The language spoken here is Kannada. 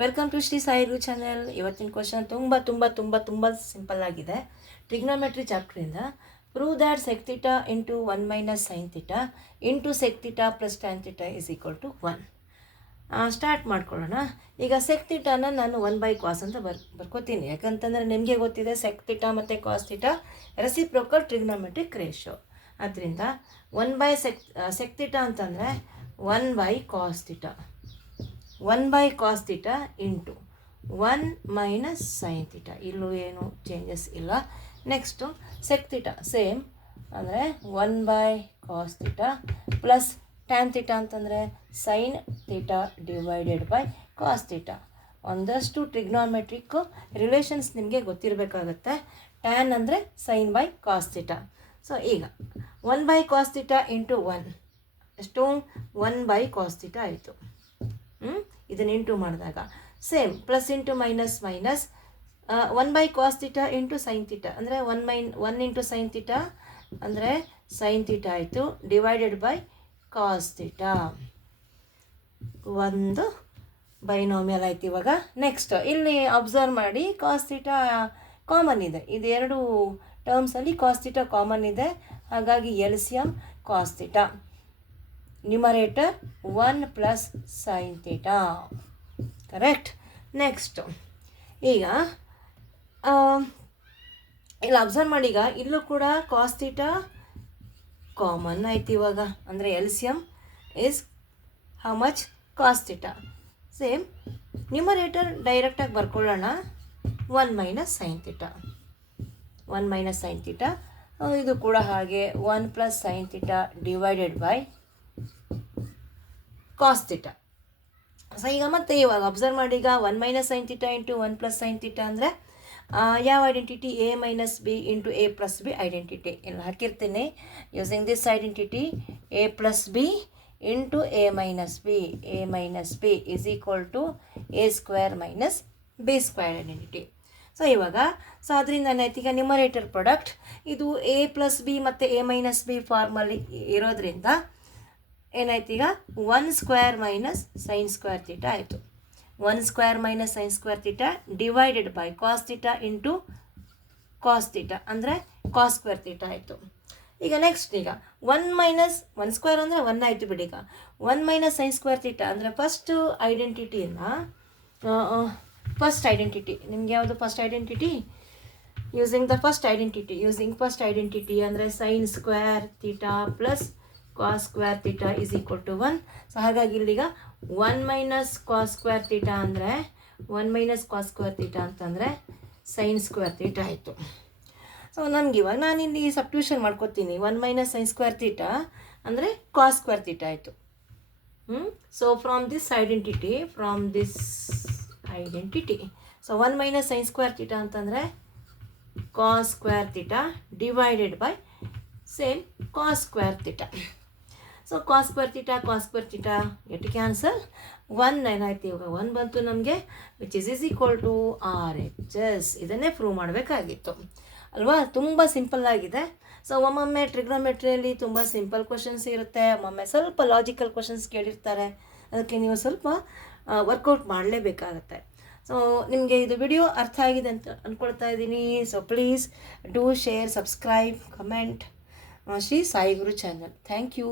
Welcome to Shri Sai Guru channel. ಇವತ್ತಿನ ಕ್ವಶನ್ ತುಂಬ ಸಿಂಪಲ್ ಆಗಿದೆ. ಟ್ರಿಗ್ನೋಮೆಟ್ರಿ ಚಾಪ್ಟ್ರಿಂದ prove that sec theta into 1 minus sine theta into sec theta plus tan theta is equal to 1. Start ಮಾಡ್ಕೊಳ್ಳೋಣ. ಈಗ ಸೆಕ್ ಥೀಟಾನ ನಾನು 1/cos ಅಂತ ಬರ್ಕೋತೀನಿ. ಯಾಕಂತಂದರೆ ನಿಮಗೆ ಗೊತ್ತಿದೆ ಸೆಕ್ ಥೀಟಾ ಮತ್ತು cos theta reciprocal trigonometric ratio. ಅದರಿಂದ 1/sec ಥೀಟಾ ಅಂತಂದರೆ 1/cos theta 1/cos theta into 1 minus sine theta. ಇಲ್ಲೂ ಏನು ಚೇಂಜಸ್ ಇಲ್ಲ. ನೆಕ್ಸ್ಟು ಸೆಕ್ ಥೀಟಾ ಸೇಮ್ ಅಂದರೆ 1/cos theta plus tan theta ಅಂತಂದರೆ sine theta divided by cos theta. ಒಂದಷ್ಟು ಟ್ರಿಗ್ನೋಮೆಟ್ರಿಕ್ ರಿಲೇಷನ್ಸ್ ನಿಮಗೆ ಗೊತ್ತಿರಬೇಕಾಗತ್ತೆ. ಟ್ಯಾನ್ ಅಂದರೆ sine by cos theta. So ಈಗ 1/cos ಥೀಟಾ ಇಂಟು 1 ಎಷ್ಟು 1/cos ಥೀಟಾ ಆಯಿತು. ಇದನ್ನು ಇಂಟು ಮಾಡಿದಾಗ same plus into minus 1/cos theta into sine theta ಅಂದರೆ 1 ಇಂಟು ಸೈನ್ ಥೀಟಾ ಅಂದರೆ ಸೈನ್ ಥೀಟಾ ಆಯಿತು ಡಿವೈಡೆಡ್ ಬೈ ಕಾಸ್ ಥೀಟಾ. ಒಂದು ಬೈನೋಮಿಯಲ್ ಆಯ್ತು. ಇವಾಗ ನೆಕ್ಸ್ಟ್ ಇಲ್ಲಿ ಅಬ್ಸರ್ವ್ ಮಾಡಿ ಕಾಸ್ ಥೀಟಾ ಕಾಮನ್ ಇದೆ. ಇದು ಎರಡು ಟರ್ಮ್ಸಲ್ಲಿ ಕಾಸ್ ಥೀಟಾ ಕಾಮನ್ ಇದೆ. ಹಾಗಾಗಿ LCM cos theta numerator 1 plus sine theta. Correct. Next ಈಗ ಇಲ್ಲಿ ಅಬ್ಸರ್ವ್ ಮಾಡಿ. ಈಗ ಇಲ್ಲೂ ಕೂಡ ಕಾಸ್ ಥೀಟಾ ಕಾಮನ್ ಆಯ್ತು. ಇವಾಗ ಅಂದರೆ LCM is how much cos theta. Same numerator ಡೈರೆಕ್ಟಾಗಿ ಬರ್ಕೊಳ್ಳೋಣ 1 minus sine theta 1 minus sine theta. ಇದು ಕೂಡ ಹಾಗೆ 1 plus sine theta divided by cos theta. So ಈಗ ಮತ್ತೆ ಇವಾಗ ಅಬ್ಸರ್ವ್ ಮಾಡಿ. ಈಗ 1 minus sine theta into 1 plus sine theta ಅಂದರೆ ಯಾವ identity a minus b into a plus b identity ಇಲ್ಲಿ ಹಾಕಿರ್ತೀನಿ. Using this identity a plus b into a minus b is equal to a square minus b square identity. So ಇವಾಗ ಅದರಿಂದ ಏನಾಯ್ತು, ಈಗ ನ್ಯೂಮರೇಟರ್ ಪ್ರಾಡಕ್ಟ್ ಇದು a ಪ್ಲಸ್ ಬಿ ಮತ್ತು a ಮೈನಸ್ ಬಿ ಫಾರ್ಮಲ್ಲಿ ಇರೋದ್ರಿಂದ ಏನಾಯ್ತು, ಈಗ 1 square minus sine square theta ಆಯಿತು. 1 square minus sine square theta divided by cos theta into cos theta ಅಂದರೆ ಕಾಸ್ ಸ್ಕ್ವೇರ್ ಥೀಟಾ ಆಯಿತು. ಈಗ ನೆಕ್ಸ್ಟ್ ಈಗ 1 ಸ್ಕ್ವೇರ್ ಅಂದರೆ 1 ಆಯಿತು ಬಿಡಿ. ಈಗ 1 ಮೈನಸ್ ಸೈನ್ ಸ್ಕ್ವೇರ್ ಥೀಟಾ ಅಂದರೆ ಫಸ್ಟ್ ಐಡೆಂಟಿಟಿ ನಿಮ್ಗೆ ಯಾವುದು first identity using first identity ಅಂದರೆ sine square theta plus cos square theta is equal to 1. So ಹಾಗಾಗಿ ಇಲ್ಲಿಗ 1 ಮೈನಸ್ ಕಾಸ್ ಸ್ಕ್ವೇರ್ ಥೀಟಾ ಅಂದರೆ 1 ಮೈನಸ್ ಕಾಸ್ ಸ್ಕ್ವೇರ್ ಥೀಟಾ ಅಂತಂದರೆ ಸೈನ್ ಸ್ಕ್ವೇರ್ ಥೀಟಾ ಆಯಿತು. ಸೊ ನನಗಿವಾಗ ನಾನಿಲ್ಲಿ ಸಬ್ಸ್ಟಿಟ್ಯೂಷನ್ ಮಾಡ್ಕೋತೀನಿ. 1 ಮೈನಸ್ ಸೈನ್ ಸ್ಕ್ವೇರ್ ಥೀಟಾ ಅಂದರೆ ಕಾಸ್ ಸ್ಕ್ವೇರ್ ಥೀಟಾ ಆಯಿತು. So from this identity so 1 minus sine square theta ಅಂತಂದರೆ cos square theta divided by same cos square theta. So cos square theta get cancel. 1 ಏನಾಯ್ತು, ಇವಾಗ 1 ಬಂತು ನಮಗೆ which is equal to RHS. ಇದನ್ನೇ ಪ್ರೂವ್ ಮಾಡಬೇಕಾಗಿತ್ತು ಅಲ್ವಾ. ತುಂಬ ಸಿಂಪಲ್ ಆಗಿದೆ. ಸೊ ಒಮ್ಮೊಮ್ಮೆ ಟ್ರಿಗ್ನೋಮೆಟ್ರಿಯಲ್ಲಿ ತುಂಬ ಸಿಂಪಲ್ ಕ್ವಶನ್ಸ್ ಇರುತ್ತೆ, ಒಮ್ಮೊಮ್ಮೆ ಸ್ವಲ್ಪ ಲಾಜಿಕಲ್ ಕ್ವಶನ್ಸ್ ಕೇಳಿರ್ತಾರೆ. ಅದಕ್ಕೆ ನೀವು ಸ್ವಲ್ಪ ವರ್ಕೌಟ್ ಮಾಡಲೇಬೇಕಾಗತ್ತೆ. ಸೊ ನಿಮಗೆ ಇದು ವಿಡಿಯೋ ಅರ್ಥ ಆಗಿದೆ ಅಂತ ಅಂದ್ಕೊಳ್ತಾ ಇದ್ದೀನಿ. So please do share, subscribe, comment Shri Sai Guru channel. Thank you.